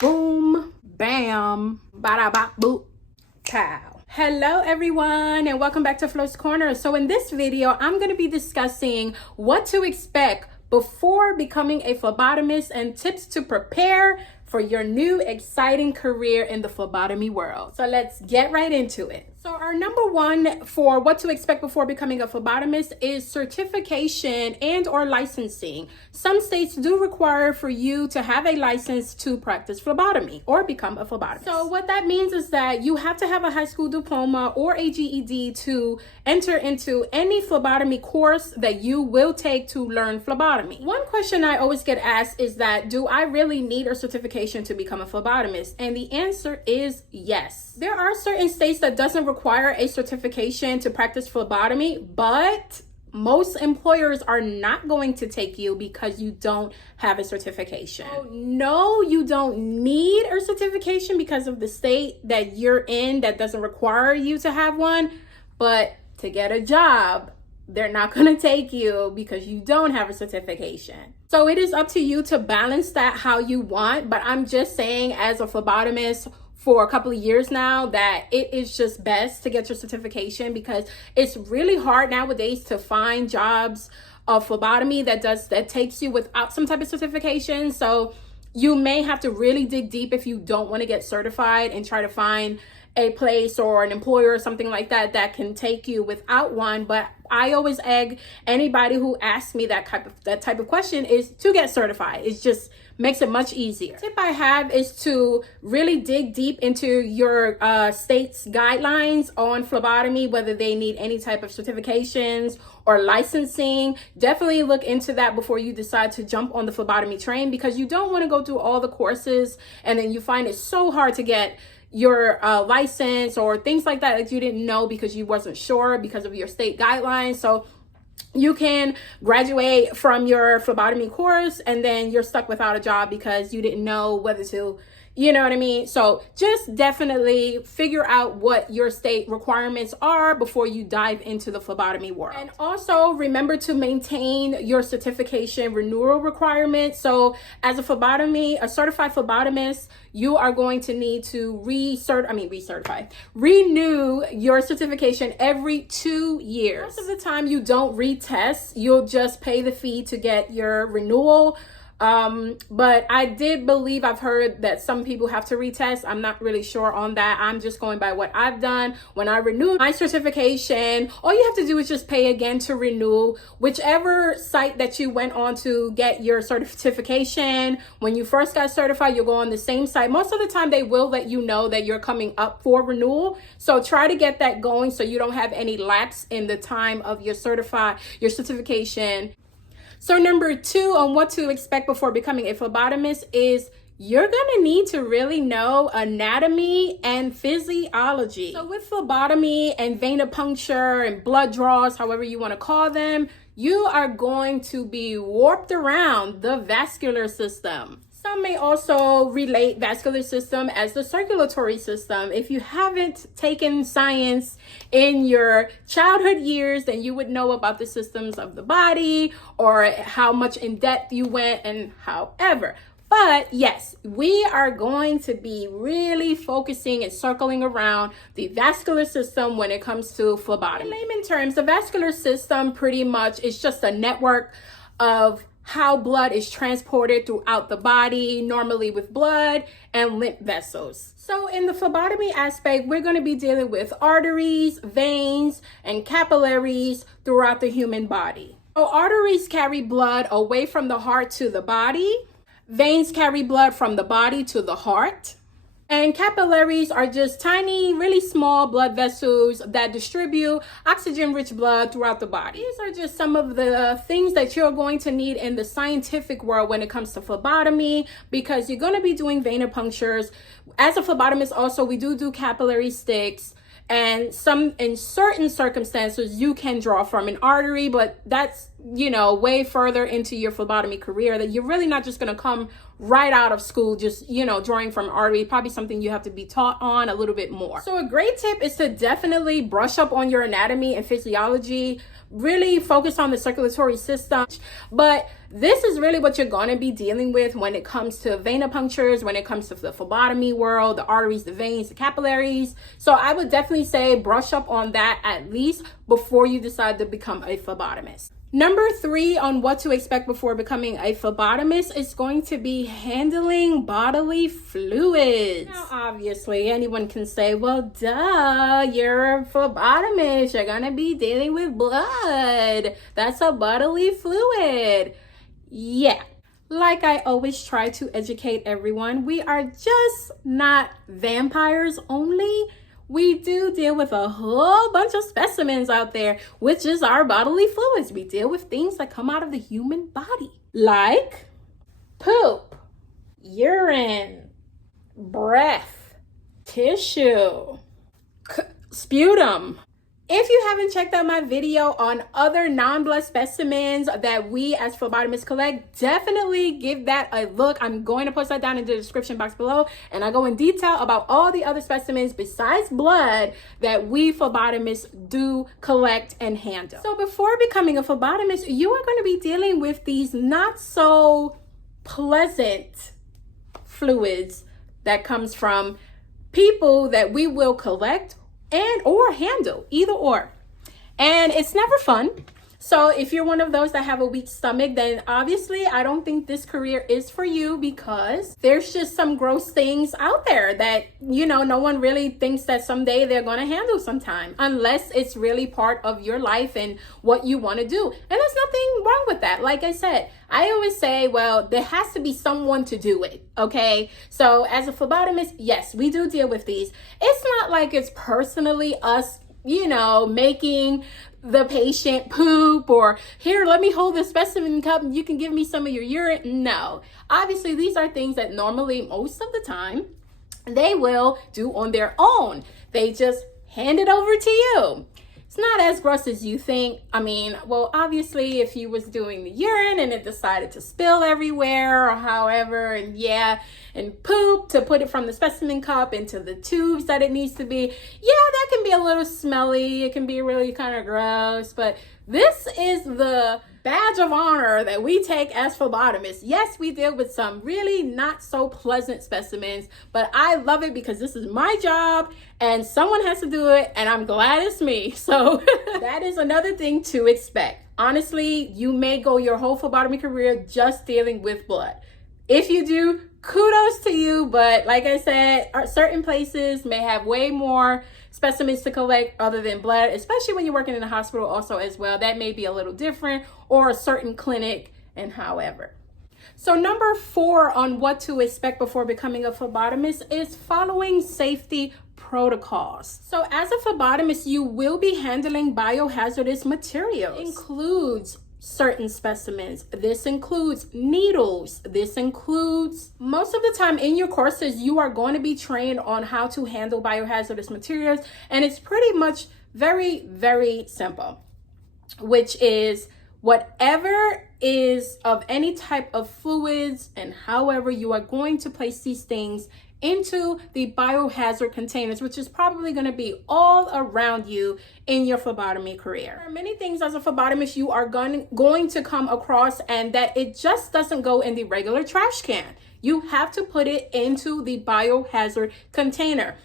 Boom, bam, bada bop, boop, pow. Hello everyone and welcome back to Flo's Corner. So in this video, I'm going to be discussing what to expect before becoming a phlebotomist and tips to prepare for your new exciting career in the phlebotomy world. So let's get right into it. So our number one for what to expect before becoming a phlebotomist is certification and or licensing. Some states do require for you to have a license to practice phlebotomy or become a phlebotomist. So what that means is that you have to have a high school diploma or a GED to enter into any phlebotomy course that you will take to learn phlebotomy. One question I always get asked is that, do I really need a certification to become a phlebotomist? And the answer is yes. There are certain states that doesn't require a certification to practice phlebotomy, but most employers are not going to take you because you don't have a certification. So no, you don't need a certification because of the state that you're in that doesn't require you to have one, but to get a job, they're not going to take you because you don't have a certification. So it is up to you to balance that how you want, but I'm just saying as a phlebotomist for a couple of years now that it is just best to get your certification because it's really hard nowadays to find jobs of phlebotomy that takes you without some type of certification. So you may have to really dig deep if you don't want to get certified and try to find a place or an employer or something like that that can take you without one. But I always egg anybody who asks me that type of question is to get certified. It just makes it much easier. The tip I have is to really dig deep into your state's guidelines on phlebotomy, whether they need any type of certifications or licensing. Definitely look into that before you decide to jump on the phlebotomy train, because you don't want to go through all the courses and then you find it so hard to get your license or things like that you didn't know because you wasn't sure because of your state guidelines. So you can graduate from your phlebotomy course and then you're stuck without a job because you didn't know whether to, you know what I mean? So just definitely figure out what your state requirements are before you dive into the phlebotomy world. And also remember to maintain your certification renewal requirements. So as a certified phlebotomist, you are going to need to renew your certification every 2 years. Most of the time you don't retest, you'll just pay the fee to get your renewal. But I did believe I've heard that some people have to retest. I'm not really sure on that. I'm just going by what I've done. When I renewed my certification, all you have to do is just pay again to renew. Whichever site that you went on to get your certification, when you first got certified, you'll go on the same site. Most of the time they will let you know that you're coming up for renewal. So try to get that going so you don't have any lapse in the time of your certification. So number 2 on what to expect before becoming a phlebotomist is you're going to need to really know anatomy and physiology. So with phlebotomy and venipuncture and blood draws, however you want to call them, you are going to be warped around the vascular system. Some may also relate vascular system as the circulatory system. If you haven't taken science in your childhood years, then you would know about the systems of the body or how much in depth you went and however. But yes, we are going to be really focusing and circling around the vascular system when it comes to phlebotomy. In layman terms, the vascular system pretty much is just a network of how blood is transported throughout the body, normally with blood and lymph vessels. So in the phlebotomy aspect, we're going to be dealing with arteries, veins, and capillaries throughout the human body. So arteries carry blood away from the heart to the body. Veins carry blood from the body to the heart. And capillaries are just tiny, really small blood vessels that distribute oxygen-rich blood throughout the body. These are just some of the things that you're going to need in the scientific world when it comes to phlebotomy, because you're going to be doing venipunctures. As a phlebotomist also, we do capillary sticks. And in certain circumstances, you can draw from an artery, but that's way further into your phlebotomy career, that you're really not just going to come right out of school just drawing from artery. Probably something you have to be taught on a little bit more. So a great tip is to definitely brush up on your anatomy and physiology, really focus on the circulatory system. But this is really what you're going to be dealing with when it comes to venipunctures, when it comes to the phlebotomy world, the arteries, the veins, the capillaries. So I would definitely say brush up on that at least before you decide to become a phlebotomist. Number 3 on what to expect before becoming a phlebotomist is going to be handling bodily fluids. Now, obviously, anyone can say, well, duh, you're a phlebotomist. You're going to be dealing with blood. That's a bodily fluid. Yeah. Like I always try to educate everyone, we are just not vampires only. We do deal with a whole bunch of specimens out there, which is our bodily fluids. We deal with things that come out of the human body, like poop, urine, breath, tissue, sputum. If you haven't checked out my video on other non-blood specimens that we as phlebotomists collect, definitely give that a look. I'm going to post that down in the description box below, and I go in detail about all the other specimens besides blood that we phlebotomists do collect and handle. So before becoming a phlebotomist, you are going to be dealing with these not so pleasant fluids that comes from people that we will collect and or handle, either or. And it's never fun. So if you're one of those that have a weak stomach, then obviously I don't think this career is for you, because there's just some gross things out there that, no one really thinks that someday they're going to handle sometime, unless it's really part of your life and what you want to do. And there's nothing wrong with that. Like I said, I always say, well, there has to be someone to do it. Okay. So as a phlebotomist, yes, we do deal with these. It's not like it's personally us, making the patient poop, or here, let me hold the specimen cup and you can give me some of your urine. No, obviously these are things that normally most of the time they will do on their own. They just hand it over to you. It's not as gross as you think. Well, obviously if you was doing the urine and it decided to spill everywhere or however, and poop to put it from the specimen cup into the tubes that it needs to be, that can be a little smelly. It can be really kind of gross, but this is the badge of honor that we take as phlebotomists. Yes, we deal with some really not so pleasant specimens, but I love it because this is my job and someone has to do it, and I'm glad it's me. So that is another thing to expect. Honestly, you may go your whole phlebotomy career just dealing with blood. If you do, kudos to you, but like I said, certain places may have way more specimens to collect other than blood, especially when you're working in a hospital also as well. That may be a little different, or a certain clinic and however. So number 4 on what to expect before becoming a phlebotomist is following safety protocols. So as a phlebotomist, you will be handling biohazardous materials. It includes certain specimens. This includes needles. This includes, most of the time in your courses, you are going to be trained on how to handle biohazardous materials. And it's pretty much very, very simple, which is whatever is of any type of fluids and however you are going to place these things into the biohazard containers, which is probably going to be all around you in your phlebotomy career. There are many things as a phlebotomist you are going to come across, and that it just doesn't go in the regular trash can. You have to put it into the biohazard container.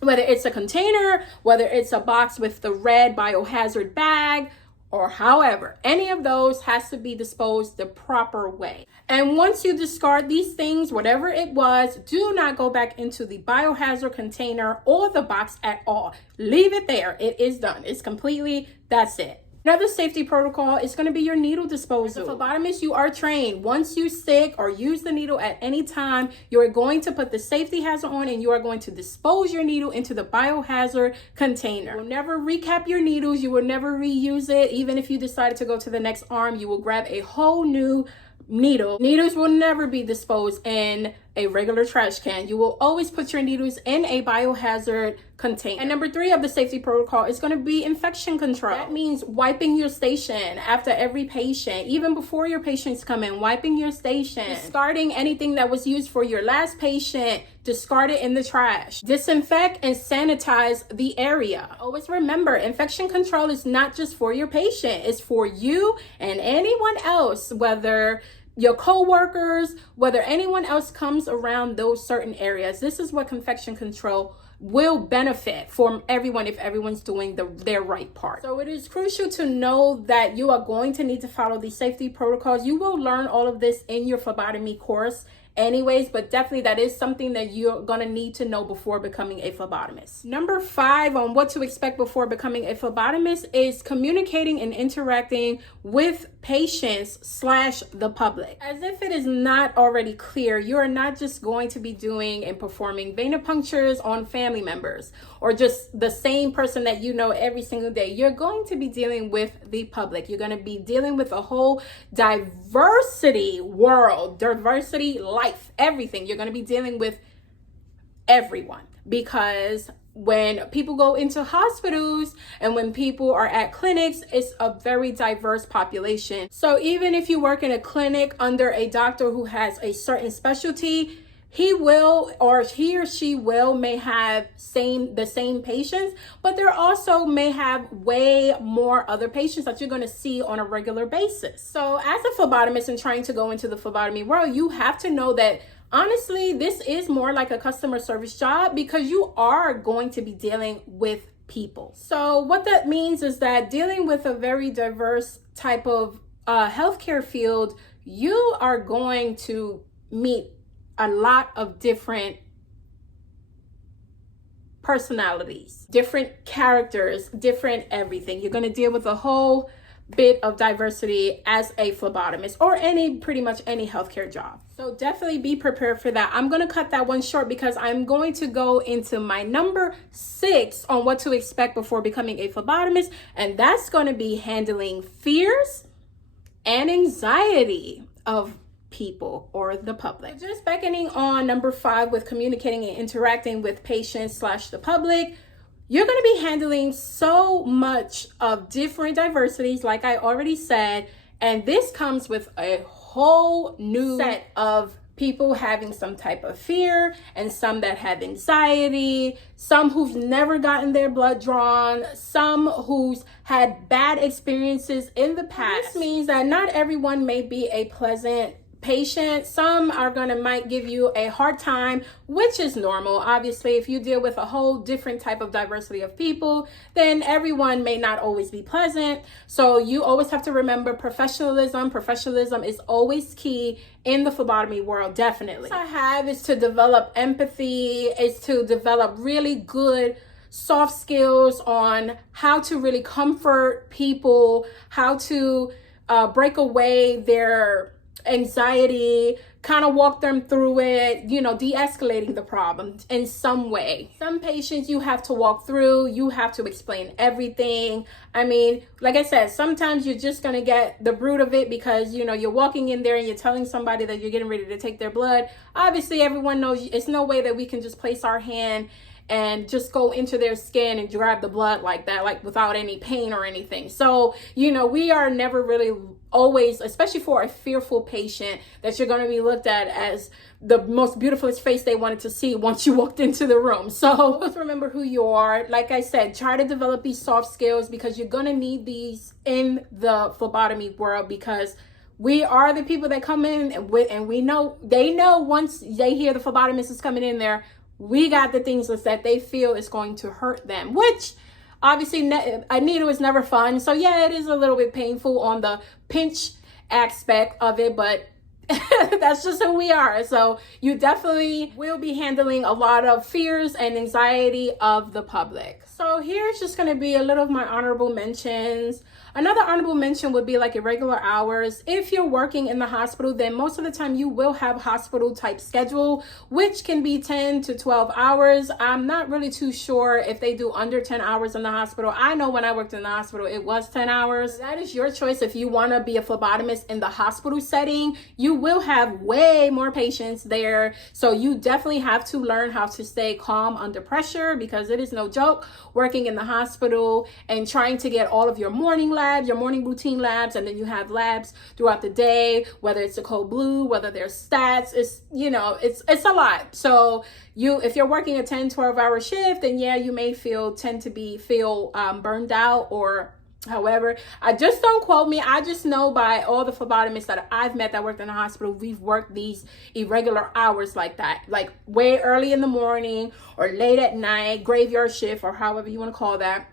Whether it's a container, whether it's a box with the red biohazard bag, or however, any of those has to be disposed the proper way. And once you discard these things, whatever it was, do not go back into the biohazard container or the box at all. Leave it there. It is done. It's completely, that's it. Another safety protocol is going to be your needle disposal. As a phlebotomist, you are trained. Once you stick or use the needle at any time, you're going to put the safety hazard on and you are going to dispose your needle into the biohazard container. You will never recap your needles. You will never reuse it. Even if you decided to go to the next arm, you will grab a whole new needle. Needles will never be disposed in a regular trash can. You will always put your needles in a biohazard container. And number 3 of the safety protocol is going to be infection control. That means wiping your station after every patient, even before your patients come in, wiping your station, discarding anything that was used for your last patient, discard it in the trash, disinfect and sanitize the area. Always remember, infection control is not just for your patient, it's for you and anyone else, whether your co-workers, whether anyone else comes around those certain areas. This is what infection control will benefit from everyone if everyone's doing their right part. So it is crucial to know that you are going to need to follow these safety protocols. You will learn all of this in your phlebotomy course anyways, but definitely that is something that you're going to need to know before becoming a phlebotomist. Number 5 on what to expect before becoming a phlebotomist is communicating and interacting with patients / the public. As if it is not already clear, you are not just going to be doing and performing venipunctures on family members or just the same person that you know every single day. You're going to be dealing with the public. You're going to be dealing with a whole diversity world, diversity life, everything. You're going to be dealing with everyone, because when people go into hospitals and when people are at clinics, it's a very diverse population. So even if you work in a clinic under a doctor who has a certain specialty, he or she may have the same patients, but there also may have way more other patients that you're going to see on a regular basis. So as a phlebotomist and trying to go into the phlebotomy world, you have to know that honestly, this is more like a customer service job, because you are going to be dealing with people. So what that means is that dealing with a very diverse type of healthcare field, you are going to meet a lot of different personalities, different characters, different everything. You're going to deal with a whole bit of diversity as a phlebotomist or pretty much any healthcare job. So definitely be prepared for that. I'm going to cut that one short because I'm going to go into my number 6 on what to expect before becoming a phlebotomist, and that's going to be handling fears and anxiety of people or the public. So just beckoning on number 5 with communicating and interacting with patients / the public, you're going to be handling so much of different diversities, like I already said, and this comes with a whole new set of people having some type of fear and some that have anxiety, some who've never gotten their blood drawn, some who's had bad experiences in the past. This means that not everyone may be a pleasant patient. Some are might give you a hard time, which is normal. Obviously, if you deal with a whole different type of diversity of people, then everyone may not always be pleasant. So you always have to remember professionalism. Professionalism is always key in the phlebotomy world, definitely. What I have is to develop empathy, is to develop really good soft skills on how to really comfort people, how to break away their anxiety, kind of walk them through it, de-escalating the problem in some way. Some patients you have to walk through, you have to explain everything. I mean, like I said, sometimes you're just going to get the root of it because, you're walking in there and you're telling somebody that you're getting ready to take their blood. Obviously, everyone knows it's no way that we can just place our hand and just go into their skin and grab the blood like that, like without any pain or anything. So, we are never really always, especially for a fearful patient, that you're going to be looked at as the most beautiful face they wanted to see once you walked into the room. So always remember who you are. Like I said, try to develop these soft skills because you're going to need these in the phlebotomy world, because we are the people that come in and we know, they know once they hear the phlebotomist is coming in there, we got the things that they feel is going to hurt them, which obviously a needle is never fun. So yeah, it is a little bit painful on the pinch aspect of it, but that's just who we are. So you definitely will be handling a lot of fears and anxiety of the public. So here's just going to be a little of my honorable mentions. Another honorable mention would be like irregular hours. If you're working in the hospital, then most of the time you will have hospital type schedule, which can be 10 to 12 hours. I'm not really too sure if they do under 10 hours in the hospital. I know when I worked in the hospital, it was 10 hours. That is your choice. If you want to be a phlebotomist in the hospital setting, you will have way more patients there. So you definitely have to learn how to stay calm under pressure, because it is no joke working in the hospital and trying to get all of your morning labs, your morning routine labs, and then you have labs throughout the day, whether it's a cold blue, whether there's stats, it's, you know, it's a lot. So if you're working a 10-12 hour shift, then yeah, you may feel burned out, or however, just don't quote me. I just know by all the phlebotomists that I've met that worked in the hospital, we've worked these irregular hours like that, like way early in the morning or late at night, graveyard shift, or however you want to call that.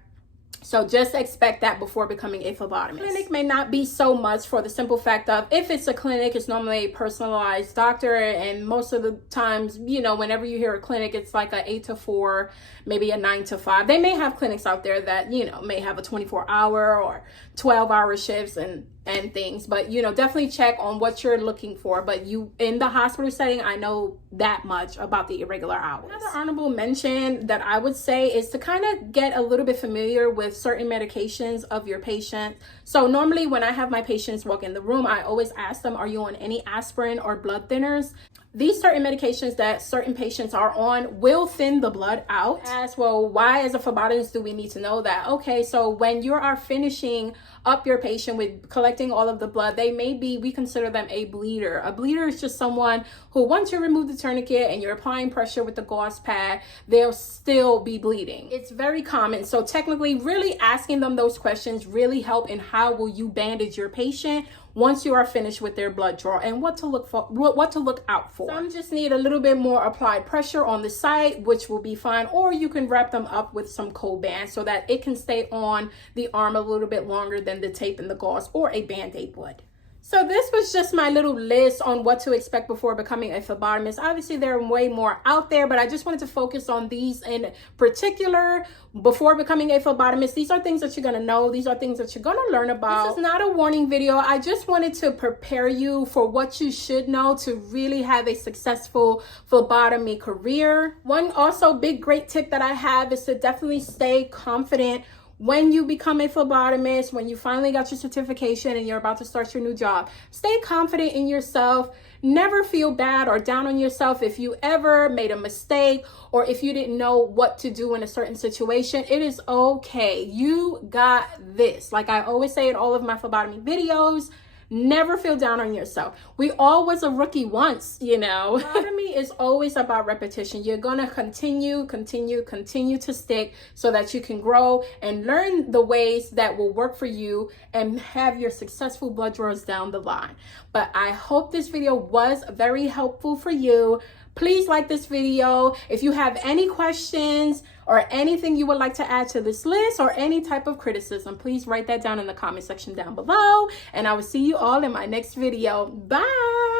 So just expect that before becoming a phlebotomist. Clinic may not be so much, for the simple fact of, if it's a clinic, it's normally a personalized doctor, and most of the times, you know, whenever you hear a clinic, it's like a 8 to 4, maybe a 9 to 5. They may have clinics out there that, you know, may have a 24-hour or 12-hour shifts and things, but, you know, definitely check on what you're looking for. But in the hospital setting, I know that much about the irregular hours. Another honorable mention that I would say is to kind of get a little bit familiar with certain medications of your patient. So normally when I have my patients walk in the room, I always ask them, are you on any aspirin or blood thinners? These certain medications that certain patients are on will thin the blood out. As well, why as a phlebotomist do we need to know that? Okay, so when you are finishing up your patient with collecting all of the blood, we consider them a bleeder. A bleeder is just someone who, once you remove the tourniquet and you're applying pressure with the gauze pad, they'll still be bleeding. It's very common. So technically, really asking them those questions really help in how will you bandage your patient once you are finished with their blood draw, and what to look out for. Some just need a little bit more applied pressure on the site, which will be fine, or you can wrap them up with some cold bands so that it can stay on the arm a little bit longer than the tape and the gauze or a band-aid would. So this was just my little list on what to expect before becoming a phlebotomist. Obviously, there are way more out there, but I just wanted to focus on these in particular before becoming a phlebotomist. These are things that you're going to know. These are things that you're going to learn about. This is not a warning video. I just wanted to prepare you for what you should know to really have a successful phlebotomy career. One also big great tip that I have is to definitely stay confident when you become a phlebotomist, when you finally got your certification and you're about to start your new job. Stay confident in yourself. Never feel bad or down on yourself if you ever made a mistake or if you didn't know what to do in a certain situation. It is okay. You got this. Like I always say in all of my phlebotomy videos, never feel down on yourself. We all was a rookie once, you know. Phlebotomy is always about repetition. You're going to continue to stick so that you can grow and learn the ways that will work for you and have your successful blood draws down the line. But I hope this video was very helpful for you. Please like this video. If you have any questions or anything you would like to add to this list or any type of criticism, please write that down in the comment section down below. And I will see you all in my next video. Bye.